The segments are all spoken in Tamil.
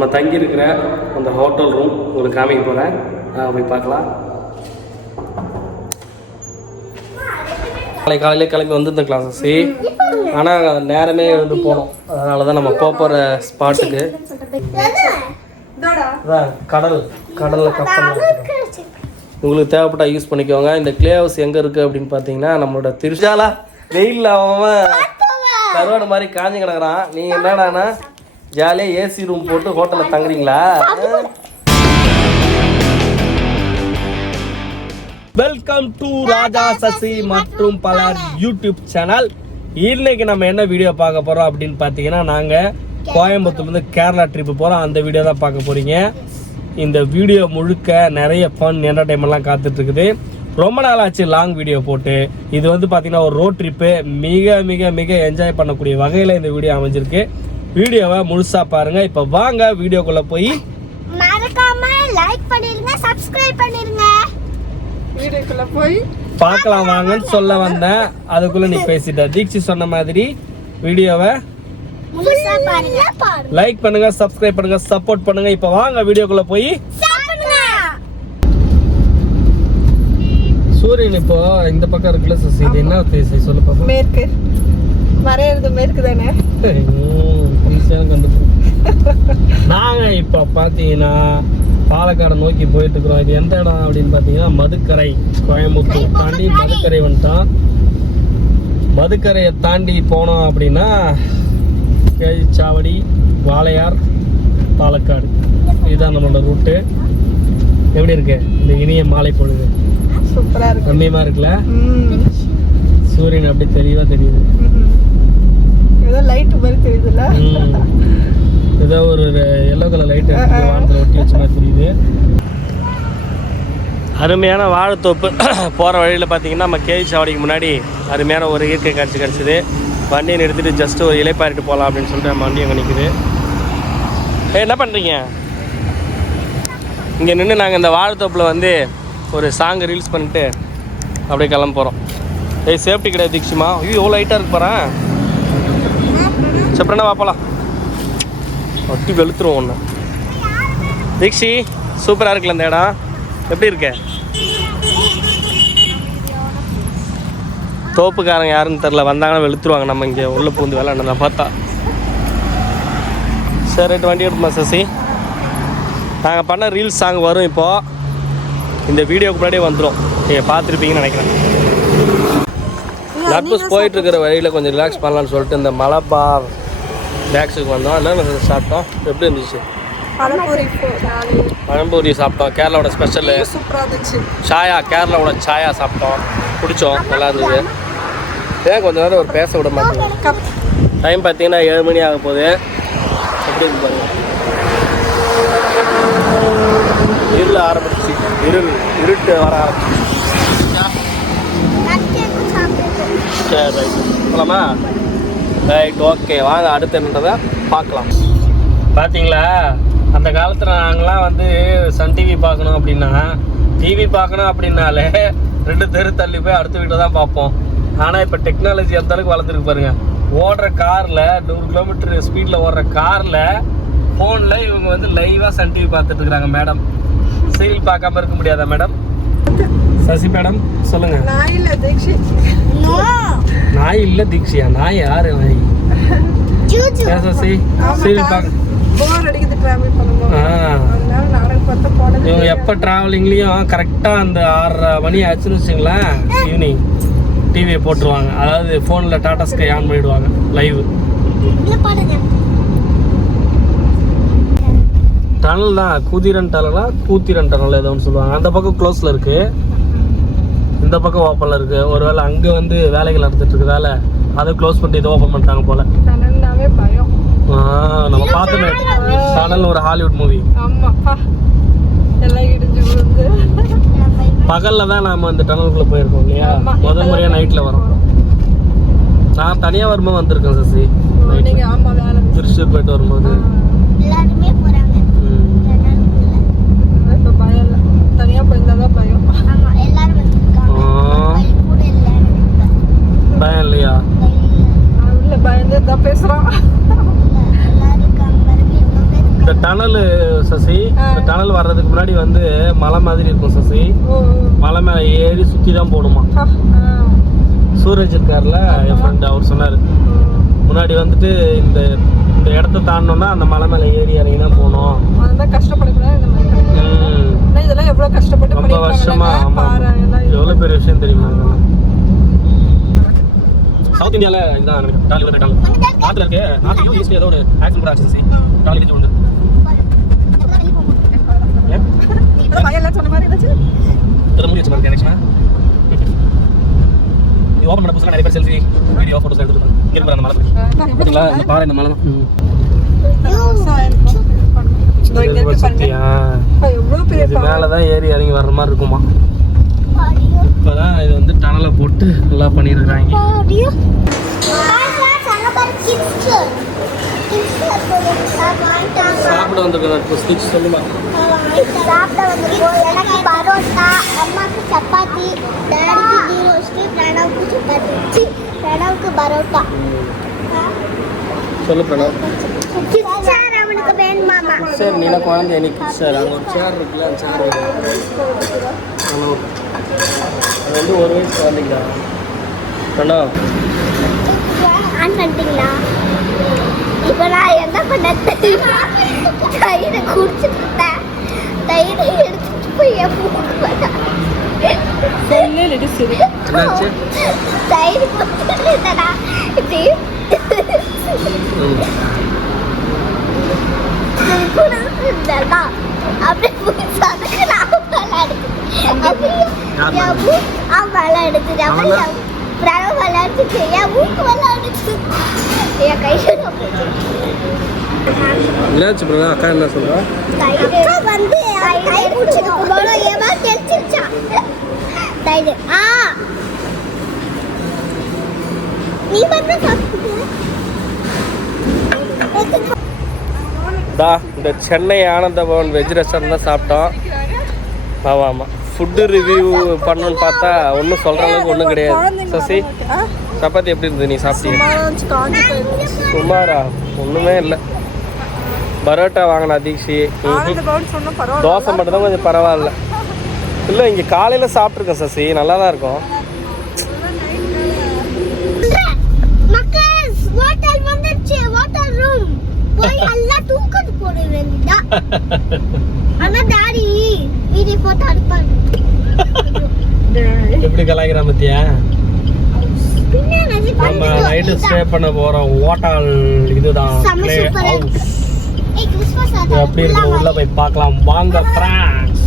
நம்ம தங்கி இருக்கிற அந்த ஹோட்டல் ரூம் உங்களுக்கு காமிக்க போகிறேன், போய் பார்க்கலாம். காலையிலே கிளம்பி வந்துருந்த கிளாஸஸ், ஆனால் நேரமே எழுந்து போனோம். அதனால தான் நம்ம போகிற ஸ்பாட்டுக்கு கடலில் கப்பல் உங்களுக்கு தேவைப்பட்டா யூஸ் பண்ணிக்கோங்க. இந்த கிளே ஹவுஸ் எங்கே இருக்குது அப்படின்னு பார்த்தீங்கன்னா நம்மளோட திருச்சாலா வெயிலில் அவன் கருவாடு மாதிரி காஞ்சி கிடக்குறான். நீங்கள் என்னடானா ஜாலியாக ஏசி ரூம் போட்டு ஹோட்டலில் தங்குறீங்களா? வெல்கம் டு ராஜா சசி மற்றும் பலர் யூடியூப் சேனல். இன்னைக்கு நம்ம என்ன வீடியோ பார்க்க போகிறோம் அப்படின்னு பார்த்தீங்கன்னா, நாங்கள் கோயம்புத்தூர்லேருந்து கேரளா ட்ரிப்பு போகிறோம். அந்த வீடியோ தான் பார்க்க போகிறீங்க. இந்த வீடியோ முழுக்க நிறைய ஃபன் என்டர்டைன்மெண்ட்லாம் காத்துட்ருக்குது. ரொம்ப நாள் ஆச்சு லாங் வீடியோ போட்டு. இது வந்து பார்த்தீங்கன்னா ஒரு ரோட் ட்ரிப்பு. மிக மிக மிக என்ஜாய் பண்ணக்கூடிய வகையில் இந்த வீடியோ அமைஞ்சிருக்கு. வீடியோவை முழுசா பாருங்க. இப்போ வாங்க வீடியோக்குள்ள போய் மறக்காம லைக் பண்ணிருங்க, சப்ஸ்கிரைப் பண்ணிருங்க. வீடியோக்குள்ள போய் பார்க்கலாம் வாங்கன்னு சொல்ல வந்தேன், அதுக்குள்ள நீ பேசிட்ட. தீக்ஷி சொன்ன மாதிரி வீடியோவை முழுசா பாருங்க. லைக் பண்ணுங்க, சப்ஸ்கிரைப் பண்ணுங்க, சப்போர்ட் பண்ணுங்க. இப்போ வாங்க வீடியோக்குள்ள போய் சாப்பிடுங்க. சூரியன் இப்போ இந்த பக்கம் இருக்குல்ல சசி, இது என்ன பேசி சொல்ல பாப்போம். மேற்கு மறையிறது மேற்கு தானே. நாங்க இப்ப பாத்தீங்கன்னா பாலக்காடை நோக்கி போயிட்டு இருக்கிறோம். இது எந்த இடம் அப்படின்னு பாத்தீங்கன்னா மதுக்கரை. கோயம்புத்தூர் தாண்டி மதுக்கரை வந்துட்டோம். மதுக்கரையை தாண்டி போனோம் அப்படின்னா கேஜிச்சாவடி, வாளையார், பாலக்காடு. இதுதான் நம்மளோட ரூட்டு. எப்படி இருக்கு இந்த இனிய மாலை பொழுது? சூப்பரா இருக்கு. கம்மியமா இருக்குல்ல? சூரியன் அப்படி தெளிவா தெரியுது. ஏதோ லைட் மாதிரி தெரியுதுல்ல? ஏதோ ஒரு எல்லோ கலர் லைட் வானத்தில் ஒட்டி வச்ச மாதிரி தெரியுது. அருமையான வாழைத்தோப்பு. போகிற வழியில் பார்த்தீங்கன்னா நம்ம கேஜிச்சாவடிக்கு முன்னாடி அருமையான ஒரு இயற்கை காட்சி கிடச்சிது. வண்டியை நிறுத்திட்டு ஜஸ்ட்டு ஒரு இலைப்பாரிட்டு போகலாம் அப்படின்னு சொல்லிட்டு நம்ம வண்டி அங்கே நிற்குது. என்ன பண்ணுறீங்க இங்கே நின்று? நாங்கள் இந்த வாழைத்தோப்பில் வந்து ஒரு சாங் ரீல்ஸ் பண்ணிட்டு அப்படியே கிளம்ப போகிறோம். சேஃப்டி கிடையாது தீக்ஷிமா. ஐயோ எவ்வளோ லைட்டாக இருக்கு பாறேன். சப்பரண்ணா வாப்பலாம், ஒட்டி வெளுத்துருவோம் ஒன்று. தீக்ஷி சூப்பராக இருக்குல்ல இந்த இடம்? எப்படி இருக்க? தோப்புக்காரங்க யாருன்னு தெரில, வந்தாங்கன்னா வெளுத்துருவாங்க நம்ம இங்கே உள்ளே பூந்து விளாண்டா பார்த்தா. சரி ரைட்டு, வண்டி எடுத்துமா சசி. நாங்கள் பண்ண ரீல்ஸ் சாங் வரும் இப்போது. இந்த வீடியோக்கு முன்னாடியே வந்துடும், நீங்கள் பார்த்துருப்பீங்கன்னு நினைக்கிறேன். நட்பஸ் போயிட்டுருக்கிற வழியில் கொஞ்சம் ரிலாக்ஸ் பண்ணலான்னு சொல்லிட்டு இந்த மலபார் பேக்ஸுக்கு வந்தோம். என்ன சாப்பிட்டோம்? எப்படி இருந்துச்சு? பழம்பூரி சாப்பிட்டோம். கேரளாவோட ஸ்பெஷலு சாயா, கேரளாவோட சாயா சாப்பிட்டோம், குடித்தோம், நல்லா இருந்தது. ஏன் கொஞ்சம் நேரம் ஒரு பேச விட மாட்டேங்க. டைம் பார்த்தீங்கன்னா 7 மணி ஆக போகுது. எப்படி இருக்கு பாருங்க, இருள் ஆரம்பிச்சு, இருட்டு வர ஆரம்பிச்சு. சரி ரைட் போகலாமா? ரைட் ஓகே, வாங்க அடுத்து என்னன்றதை பார்க்கலாம். பார்த்தீங்களா, அந்த காலத்தில் நாங்களாம் வந்து சன் டிவி பார்க்கணும் அப்படின்னா, டிவி பார்க்கணும் அப்படின்னாலே 2 தெரு தள்ளி போய் அடுத்த வீட்டை தான் பார்ப்போம். ஆனால் இப்போ டெக்னாலஜி எந்த அளவுக்கு வளர்ந்துருக்கு பாருங்க. ஓடுற காரில் 100 கிலோமீட்டர் ஸ்பீடில் ஓடுற காரில் ஃபோனில் இவங்க வந்து லைவாக சன் டிவி பார்த்துட்டு இருக்கிறாங்க. மேடம் சீரியல் பார்க்காம இருக்க முடியாதா மேடம்? சசி மேடம் சொல்லுங்க. நாய் இல்ல தீக்ஷி. நாய் இல்ல தீக்ஷியா? நாய் யாரு? நாய் சசி சீரியல் பார்க்க போர் அடிக்குது டிராவல் பண்ணும்போது. அதனால நாடகம் பார்த்து போனது. இவங்க எப்போ டிராவலிங்லேயும் கரெக்டாக அந்த 6:30 மணி ஆச்சுன்னு வச்சுங்களேன், ஈவினிங் டிவியை போட்டுருவாங்க. அதாவது ஃபோனில் டாடா ஸ்கை ஆன் பண்ணிவிடுவாங்க லைவ். டனல் தான், கூத்திரன் டனலா கூத்திரன் டனல் ஏதோ ஒன்று சொல்லுவாங்க. அந்த பக்கம் க்ளோஸில் இருக்குது, இந்த பக்கம் ஓப்பனில் இருக்குது. ஒருவேளை அங்கே வந்து வேலைகள் நடந்துட்டு இருக்குதால அதை க்ளோஸ் பண்ணிட்டு இதை ஓப்பன் பண்ணிட்டாங்க போல். டனல்னாவே பயம். நம்ம பார்த்தோமே டனல், ஒரு ஹாலிவுட் மூவி. ஆமாப்பா, எல்லாம் இடிஞ்சு விழுந்து. பகலில் தான் நாம் இந்த டனலுக்குள்ளே போயிருக்கோம் இல்லையா? முதல் முறையாக நைட்டில் வரோம். நான் தனியாக வரும்போது வந்திருக்கேன் சசி. திருச்சூர் போயிட்டு வரும்போது பயம் இல்லையா? பயந்து தான் பேசுகிறோம். இந்த டனல் சசி, இந்த டனல் வர்றதுக்கு முன்னாடி வந்து மலை மாதிரி இருக்கும் சசி. மலை மேலே ஏறி சுற்றி தான் போகணுமா. சூரஜ் இருக்கார்ல என் ஃப்ரெண்ட், அவர் சொன்னார் முன்னாடி வந்துட்டு இந்த இந்த இடத்த தாண்டோம்னா அந்த மலை மேலே ஏறி இறங்கி தான் போகணும். அதெல்லாம் கஷ்டப்படக்கூடாது. இதெல்லாம் எவ்வளோ கஷ்டப்பட்டு ரொம்ப வருஷமா. எவ்வளோ பெரிய விஷயம் தெரியுமா? சவுத் இந்தியாவில் இதுதான் டாலி வந்து நாட்டில் இருக்கு. நாட்டில் ஈஸ்ட் ஏதோ ஒரு ஆக்சிடென்ட் கூட ஆச்சு சசி. டாலி வச்சு உண்டு. சொன்ன மாதிரி இருந்துச்சு. முடிச்சு பாருங்க நெக்ஸ்ட் இது ஓப்பன் பண்ண புதுசாக நிறைய பேர் செல்ஃபி வீடியோ ஃபோட்டோஸ் எடுத்துருக்காங்க. இங்கே இருக்கிற அந்த மலை பார்த்தீங்களா? இந்த பாறை இந்த மலை தான். இது மேலே தான் ஏறி இறங்கி வர்ற மாதிரி இருக்குமா. இப்போதான் இது வந்து டனலை போட்டு நல்லா பண்ணியிருக்கிறாங்க. சாப்பிட வந்துருக்கேன். ஸ்டிச் சொல்லுமா? சாப்பிட வந்துருக்கோம். எனக்கு பரோட்டா, அம்மாவுக்கு சப்பாத்தி, டாடிக்கு கீ ரோஸ்ட்டு, பிரணவுக்கு சப்பாத்தி, பிரணவுக்கு பரோட்டா. சொல்லு பிரணவ். சார் அவனுக்கு வேணுமாமா? சரி நீ குழந்தை எனக்கு சார் அங்கே ஒரு சேர் இருக்குல்ல, அந்த சேர் அது வந்து ஒரு வயசு குழந்தைங்களா பிரணவ்? ஆன் பண்ணிட்டீங்களா? இப்போ நான் என்ன பண்ண தெரியுமா? தயிரை குடிச்சுட்டேன். தயிரை எடுத்துட்டு போய் என் மூக்கு பண்ணேன். தயிர் குடிச்சுட்டா அப்படியே போய் சதுக்கு நான் விளையாடுச்சு. அப்புறம் பிரணவ் விளையாடுச்சு, என் மூக்கு விளையாடுச்சு, என் கையில் என்னாச்சு ப்ரோ? அக்கா என்ன சொல்றா? அக்கா வந்து கை பிடிச்சிட்டு போல ஏமா தெரிச்சிருச்சா தயிர். நீ மட்டும் சாப்பிட்டு இந்த சென்னை ஆனந்த பவன் வெஜ் ரெஸ்டாரண்ட் தான் சாப்பிட்டோம். ஆமாம் ஆமாம். ஃபுட்டு ரிவ்யூ பண்ணணும்னு பார்த்தா ஒன்றும் சொல்கிற அளவுக்கு ஒன்றும் கிடையாது. சசி சப்பாத்தி எப்படி இருந்தது? நீ சாப்பிட்டீங்க? சுமாரா? ஒன்றுமே இல்லை. பரோட்டா வாங்கினா தீக்ஷி. தோசை மட்டும்தான் கொஞ்சம் பரவாயில்ல. இல்லை இங்கே காலையில் சாப்பிட்ருக்கேன் சசி, நல்லா தான் இருக்கும். எப்படி கலாய்க்கிறா பத்தியா? நம்ம நைட்டு ஸ்டே பண்ண போறோம் ஹோட்டல் இதுதான். எப்படி இருக்கு உள்ள போய் பார்க்கலாம் வாங்க ஃப்ரெண்ட்ஸ்.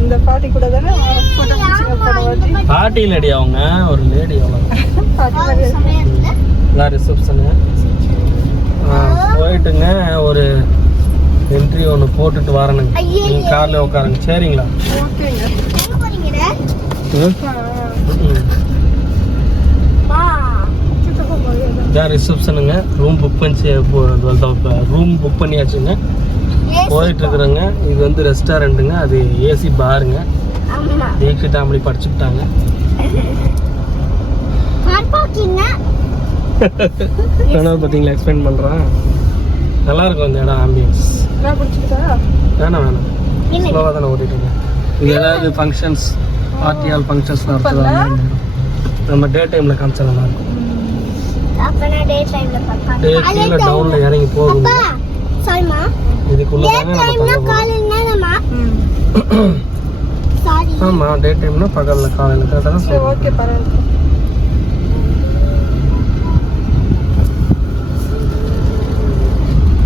இந்த பாட்டி கூட தானே பாட்டி லேடி, அவங்க ஒரு லேடி. அவ்வளோ ரிசப்ஷனு போயிட்டுங்க. ஒரு என்ட்ரி ஒன்று போட்டுட்டு வரணுங்க. நீங்கள் காரில் உட்காருங்க. சரிங்களா? இதான் ரிசப்ஷனுங்க. Room book பண்ணியாச்சுங்க. போயிட்டு இருக்கிறேங்க. இது வந்து ரெஸ்டாரண்ட்டுங்க, அது ஏசி பாருங்க. தீக்ஷித் அப்படி படிச்சுட்டாங்க. பார்த்தீங்களா? எக்ஸ்பிளைன் பண்ணுறேன். நல்லா இருக்கும் இந்த இடம். ஆம்பியன்ஸ் வேணாம் ஸ்லோவாக தானே ஓட்டிட்டு இருக்கேன். இது ஏதாவது ஃபங்க்ஷன்ஸ் பார்ட்டியால் ஃபங்க்ஷன்ஸ் நடத்துவாங்க. நம்ம டே டைமில் காமிச்சா நல்லா இருக்கும். கீழே டவுனில் இறங்கி போகுங்க. இதுக்குள்ள ஆமாம் டே டைம்னா பகலில் காலையில் கரெக்டாக. ஓகே பரவாயில்ல.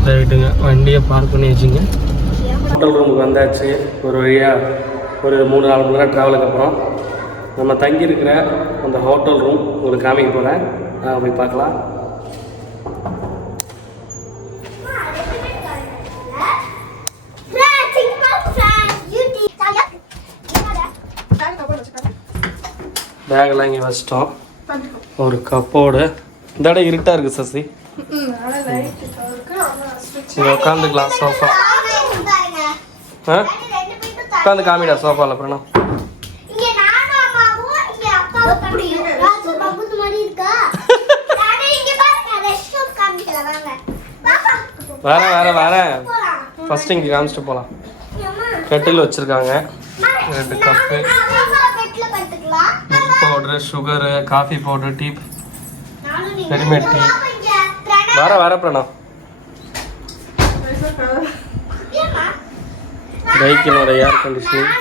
ரைட்டுங்க, வண்டியை பார்க் பண்ணி வச்சுங்க. ஹோட்டல் ரூமுக்கு வந்தாச்சு. ஒரு வழியாக ஒரு 3-4 மணி நேரம் ட்ராவலுக்கு அப்புறம் நம்ம தங்கியிருக்கிற அந்த ஹோட்டல் ரூம் உங்களுக்கு காமிக்க போகிறேன். நான் போய் பார்க்கலாம். பேக்கெல்லாம் இங்கே வச்சிட்டோம். ஒரு கப்போடு. இந்த இடம் இருட்டாக இருக்குது சசி. நீங்கள் உட்காந்துக்கலாம் சோஃபா. உட்காந்து காமிடா சோஃபாவில். அப்புறம் வரேன் ஃபர்ஸ்ட் இங்கே காமிச்சிட்டு போகலாம். கெட்டில் வச்சுருக்காங்க, 2 cup, milk powder, sugar, coffee powder, tea, readymade tea. வர பிரணா. பைக்கினோட ஏர் கண்டிஷனிங்,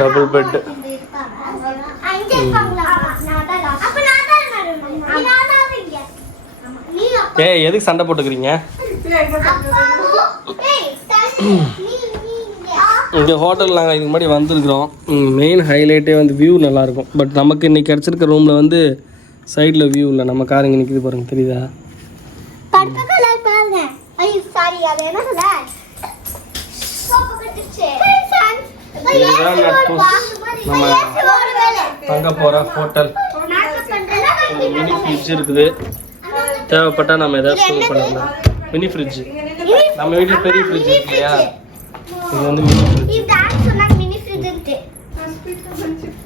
டபுள் பெட். ஏய் எதுக்கு சண்டை போட்டுக்கிறீங்க? இங்கே ஹோட்டல் நாங்கள் இதுக்கு முன்னாடி வந்திருக்கிறோம். மெயின் ஹைலைட்டே வந்து வியூ நல்லாயிருக்கும். பட் நமக்கு இன்றைக்கி கிடச்சிருக்க ரூமில் வந்து சைடில் வியூ இல்லை. நம்ம கார் இங்கே நிற்கிது பாருங்க, தெரியுதா? இதுதான் நம்ம தங்க போகிற ஹோட்டல். மினி ஃப்ரிட்ஜ் இருக்குது, தேவைப்பட்டால் நம்ம எதாவது ஸ்டோர் பண்ணிக்கலாம். மினி ஃப்ரிட்ஜ், நம்ம வீட்டில் பெரிய ஃப்ரிட்ஜ் இருக்கு இல்லையா, இது வந்து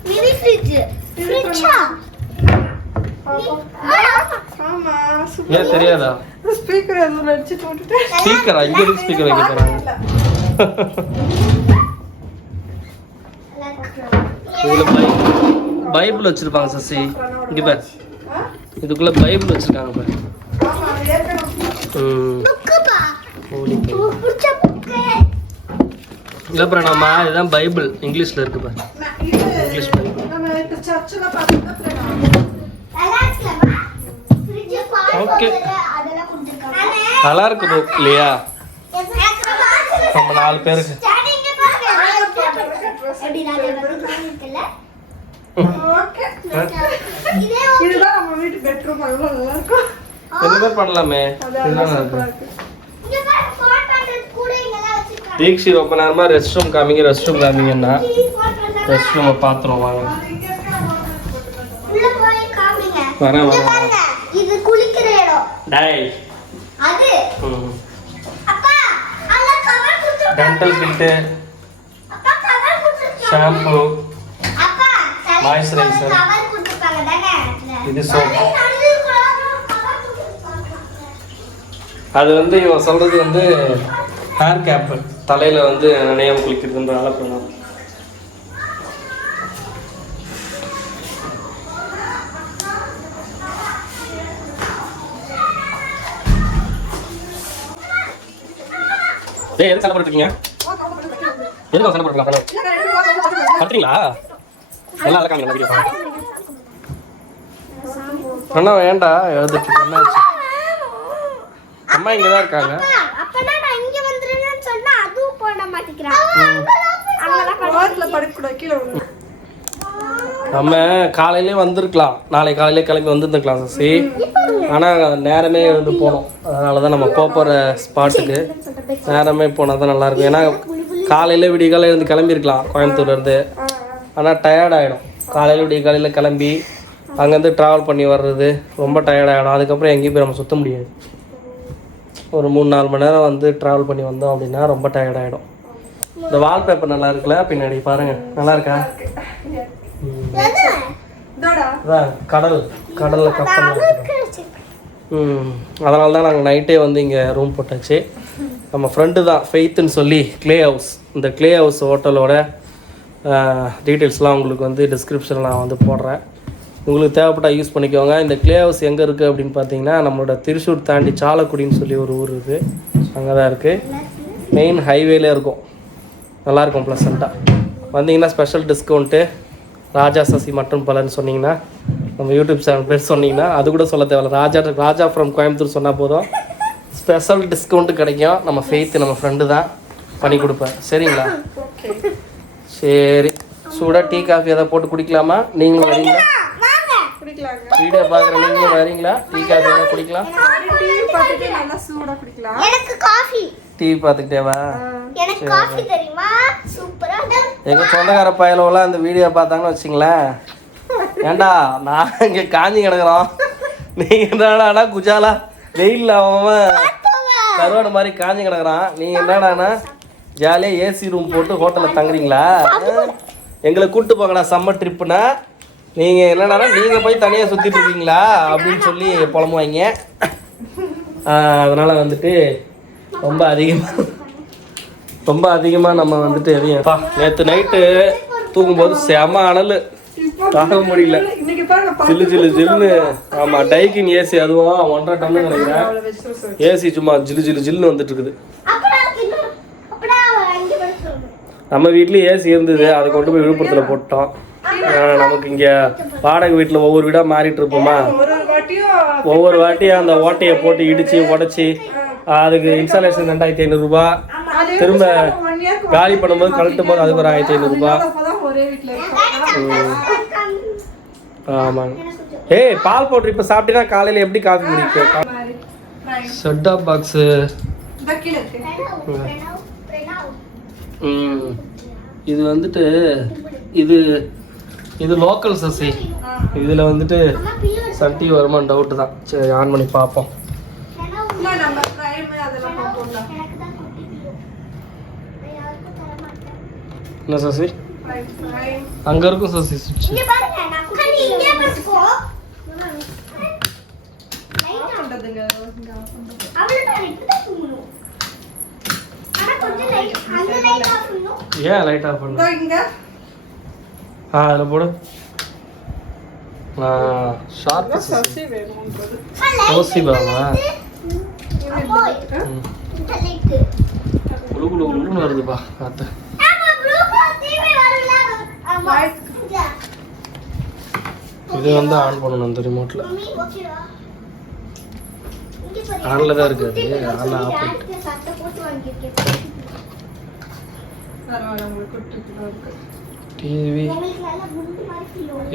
மினி ஃப்ரிட்ஜ். ஏன் தெரியாதா? ஸ்பீக்கரா? இங்க இருக்கு ஸ்பீக்கர் வைக்க போறாங்க. இதுல பைபிள் வச்சிருப்பாங்க சசி. இங்க பாரு, இதுக்குள்ள பைபிள் வச்சிருக்காங்க பாரு. இல்ல பிரணாமா, இதுதான் பைபிள், இங்கிலீஷ்ல இருக்கு பாரு. English Bible. ஓகே, நல்லா இருக்குது இல்லையா? நம்ம 4 பேருக்கு. பண்ணலாமே. தீக்ஷி ரொம்ப நேரமா ரெஸ்ட் ரூம் காமிங்கன்னா ரெஸ்ட் ரூமை பாத்துருவோம் வாங்க. வரேன். இது குளிக்கிற இடம். டேய் அது அப்பா அங்க கவர் குடுத்து டென்டல் கிட், அப்பா கவர் குடுத்து ஷாம்பு, அப்பா மாய்ஸ்சரைசர், கவர் குடுத்துப்பாங்க தானே. இது சோப். அது வந்து இவன் சொல்றது வந்து ஹேர் கேப், தலையில வந்து நனையாம குளிக்கிறதுன்றதால பண்ணுவோம். ஏய் எதுக்கு சண்டை போட்டுருக்கீங்க? எதுக்கு சண்டை போட்டுருக்கலாம்? கட்டுறீங்களா? நல்லா இருக்காங்க வீடியோ அண்ணா. வேண்டா எழுதுட்டு என்னாச்சு? அம்மா இங்கே தான் இருக்காங்க. அப்பனா நான் இங்க வந்துறேன்னு சொன்னா அதுவும் போட மாட்டேங்கறான். நம்ம காலையிலே வந்திருக்கலாம், நாளை காலையிலே கிளம்பி வந்துருந்துக்கலாம் சசி. ஆனால் நேரமே எழுந்து போனோம். அதனால தான் நம்ம போகிற ஸ்பாட்டுக்கு நேரமே போனால் தான் நல்லாயிருக்கும். ஏன்னா காலையில் விடிய காலையில் இருந்து கிளம்பியிருக்கலாம் கோயம்புத்தூர்லேருந்து. ஆனால் டயர்ட் ஆகிடும். காலையில் விடிய காலையில் கிளம்பி அங்கேருந்து ட்ராவல் பண்ணி வர்றது ரொம்ப டயர்டாகிடும். அதுக்கப்புறம் எங்கேயும் போய் நம்ம சுற்ற முடியாது. ஒரு 3-4 மணி நேரம் வந்து ட்ராவல் பண்ணி வந்தோம் அப்படின்னா ரொம்ப டயர்டாகிடும். இந்த வால்பேப்பர் நல்லா இருக்குல்ல, பின்னாடி பாருங்கள், நல்லா இருக்கா? கடலில் கப்பல். அதனால தான் நாங்கள் நைட்டே வந்து இங்கே ரூம் போட்டாச்சு. நம்ம ஃப்ரெண்டு தான் ஃபெய்த்துன்னு சொல்லி க்ளே ஹவுஸ். இந்த க்ளே ஹவுஸ் ஹோட்டலோட டீட்டெயில்ஸ்லாம் உங்களுக்கு வந்து டிஸ்கிரிப்ஷனில் நான் வந்து போடுறேன். உங்களுக்கு தேவைப்பட்டால் யூஸ் பண்ணிக்கோங்க. இந்த க்ளே ஹவுஸ் எங்கே இருக்குது அப்படின்னு பார்த்தீங்கன்னா நம்மளோட திருச்சூர் தாண்டி சாலக்குடின்னு சொல்லி ஒரு ஊர் இருக்குது, அங்கே தான் இருக்குது. மெயின் ஹைவேலே இருக்கும். நல்லாயிருக்கும் ப்ளசண்ட்டாக. வந்தீங்கன்னா ஸ்பெஷல் டிஸ்கவுண்ட்டு ராஜா சசி மற்றும் பலன்னு சொன்னீங்கன்னா, நம்ம யூடியூப் சேனல் பேர் சொன்னீங்கன்னா, அது கூட சொல்ல தேவையில்ல, ராஜா ஃப்ரம் கோயம்புத்தூர் சொன்னால் போதும், ஸ்பெஷல் டிஸ்கவுண்ட்டு கிடைக்கும். நம்ம ஃபெய்த்து நம்ம ஃப்ரெண்டு தான் பண்ணி கொடுப்பேன். சரிங்களா? சரி, சூடாக டீ காஃபி எதாவது போட்டு குடிக்கலாமா? நீங்களும் வரீங்களா? வீடியோ பார்க்குற நீங்களும் வரீங்களா? டீ காஃபி எதாவது குடிக்கலாம். டீ பார்த்துக்கிட்டேவா? எங்கள் சொந்தக்கார பயலவெல்லாம் இந்த வீடியோ பார்த்தாங்கன்னு வச்சிங்களேன், ஏண்டா நான் இங்கே காஞ்சி கிடக்குறோம், நீங்கள் என்னடானா குஜாலா வெயிலில் அவன் கருவாடு மாதிரி காஞ்சி கிடக்குறான், நீங்கள் என்னடானா ஜாலியாக ஏசி ரூம் போட்டு ஹோட்டலில் தங்குறீங்களா? எங்களை கூப்பிட்டு போங்கடா சம்மர் ட்ரிப்புனா. நீங்கள் என்னடா நீங்கள் போய் தனியாக சுற்றிட்டு இருக்கீங்களா அப்படின்னு சொல்லி புலம்புவாங்க. அதனால் வந்துட்டு ரொம்ப அதிகமாக நம்ம வந்துட்டு எதையும் நேற்று நைட்டு தூங்கும்போது செம அனல் தாங்க முடியல. ஜில்லுன்னு. ஆமாம், டைக்கின் ஏசி அதுவும் 1.5 டன்னு நினைக்கிறேன். ஏசி சும்மா ஜில்லுன்னு வந்துட்டு இருக்குது. நம்ம வீட்லேயும் ஏசி இருந்தது, அதை கொண்டு போய் விழுப்புரத்தில் போட்டோம். நமக்கு இங்கே வாடகை வீட்டில் ஒவ்வொரு வீடாக மாறிட்டு இருப்போமா, ஒவ்வொரு வாட்டியும் அந்த ஓட்டையை போட்டு இடித்து உடச்சி அதுக்கு இன்ஸ்டாலேஷன் 2500 ரூபா, திரும்ப காலி பண்ணும்போது கழட்டும் போது அதுக்கு ஒரு 1500 ரூபா. ஆமாங்க. ஏய், பால் பவுடர் இப்போ சாப்பிட்டீங்கன்னா காலையில் எப்படி காஃபி குடிக்கும்? Set of box. இது வந்துட்டு இது லோக்கல் சசி. இதில் வந்துட்டு சன் டிவி வருமானு டவுட்டு தான். சரி, ஆன் பண்ணி பார்ப்போம். என்ன சசி அங்கே இருக்கும் சசி சுவிட்ச். ஏன் லைட் ஆஃப் பண்ணு? அதில் போடு. ஷார்ப் ஓசிபாவா? குழுன்னு வருதுப்பா காற்று. இது வந்து ஆன் பண்ணணும் அந்த ரிமோட்டில். ஆனில் தான் இருக்குது. ஆன் ஆஃப் டிவி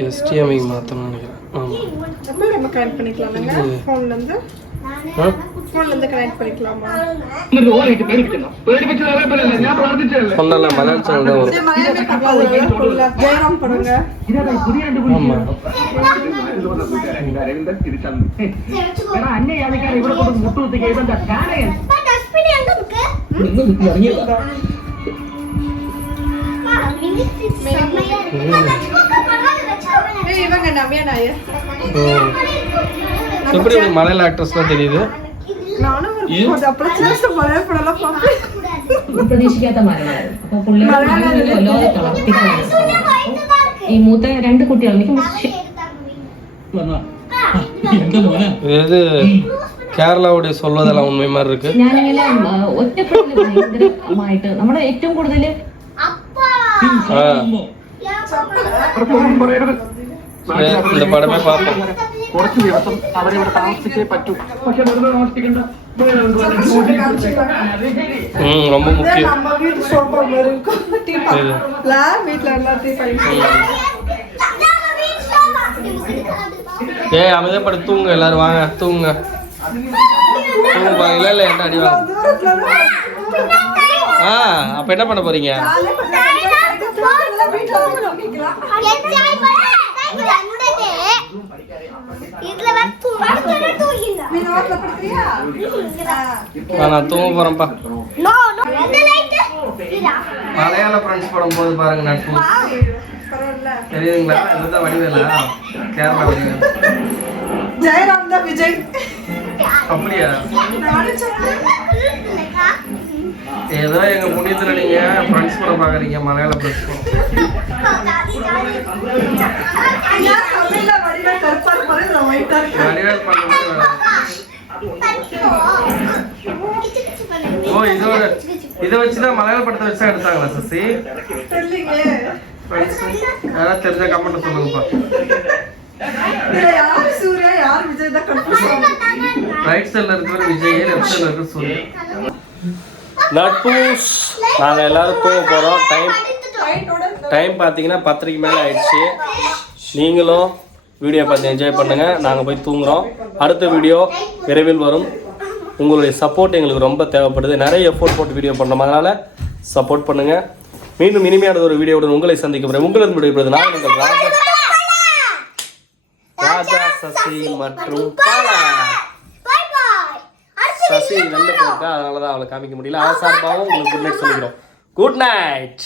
எஸ்டிஎம்ஐ மாற்றணும்னு நினைக்கிறேன். ஆமாம், கனெக்ட் பண்ணிக்கலாமா? ஃபோன்லேருந்து கனெக்ட் பண்ணிக்கலாமா? சொன்னால மலையாள சேனல் தான் வரும். ஜெயராம் படங்க. ஆமாம், இவங்க நவ்யா நாயர். எப்படி ஒரு மலையாள ஆக்ட்ரஸ்லாம் தெரியுது? நானும் அப்புறம் சின்ன மலையாள படம்லாம் பார்ப்பேன். പ്രതീക്ഷിക്കാത്ത മരങ്ങളായിരുന്നു. അപ്പൊ ഈ മൂത്ത 2 കുട്ടികൾ എനിക്ക് இது കേരളയുടെ சொல்வதெல்லாம் உண்மை மாதிரி இருக்கு. ഞാനിങ്ങനെ ഒറ്റപ്പെടല് ഭയങ്കരമായിട്ട് നമ്മുടെ ഏറ്റവും കൂടുതൽ இந்த படமே பார்ப்போம். കുറച്ച് ദിവസം അവരിവിടെ താമസിച്ചേ പറ്റൂ. പക്ഷെ വെറുതെ താമസിക്കണ്ട. ரொம்ப முக்கியம். நம்ம வீட்டு சோபா மாதிரி இருக்கும். வீட்டில் எல்லாம் டீ ஏய், அமைதியா படு, தூங்க எல்லாரும், வாங்க தூங்க பாருங்களா. இல்லை என்ன அடி வாங்க. அப்ப என்ன பண்ண போறீங்க? நான் தூங்க போறேன்ப்பா. மலையாள ஃப்ரெண்ட்ஸ் படம் போது பாருங்க, நட்பு தெரியுதுங்களா? இதுதான் வடிவேலா, கேரளா வடிவேலா. ஜெயராம் தான் விஜய். அப்படியா? ஏதோ எங்க புண்ணியத்துல நீங்க ஃப்ரெண்ட்ஸ் படம் பாக்குறீங்க, மலையாள ஃப்ரெண்ட்ஸ் படம். வடிவேல் படம். ஓ, இதை வச்சுதான் மலையாள படத்தை வச்சுதான் எடுத்தாங்களா சசி? யாராவது தெரிஞ்ச கமெண்ட் சொல்லுங்கப்பா. ரைட் சைட்ல இருக்கிற விஜய், லெஃப்ட் சைட்ல இருக்கிற சூர்யா. நட்பு. நாங்கள் எல்லாரும் போக போகிறோம். டைம் பார்த்தீங்கன்னா 10:30 மேலே ஆயிடுச்சு. நீங்களும் வீடியோ பார்த்து என்ஜாய் பண்ணுங்கள். நாங்கள் போய் தூங்குறோம். அடுத்த வீடியோ விரைவில் வரும். உங்களுடைய சப்போர்ட் எங்களுக்கு ரொம்ப தேவைப்படுது. நிறைய எஃபோர்ட் போட்டு வீடியோ பண்ணுறோம், அதனால் சப்போர்ட் பண்ணுங்கள். மீண்டும் இனிமையான ஒரு வீடியோவுடன் உங்களை சந்திக்க போகிறேன். உங்களிடம் விடைபெறுவது நான் உங்கள் ராஜா சசி மற்றும் சசி வெளில போயிருக்கா, அதனால தான் அவளை காமிக்க முடியல. அவ சார்பாகவும் உங்களுக்கு குட் நைட் சொல்லிக்கிறோம். Good night.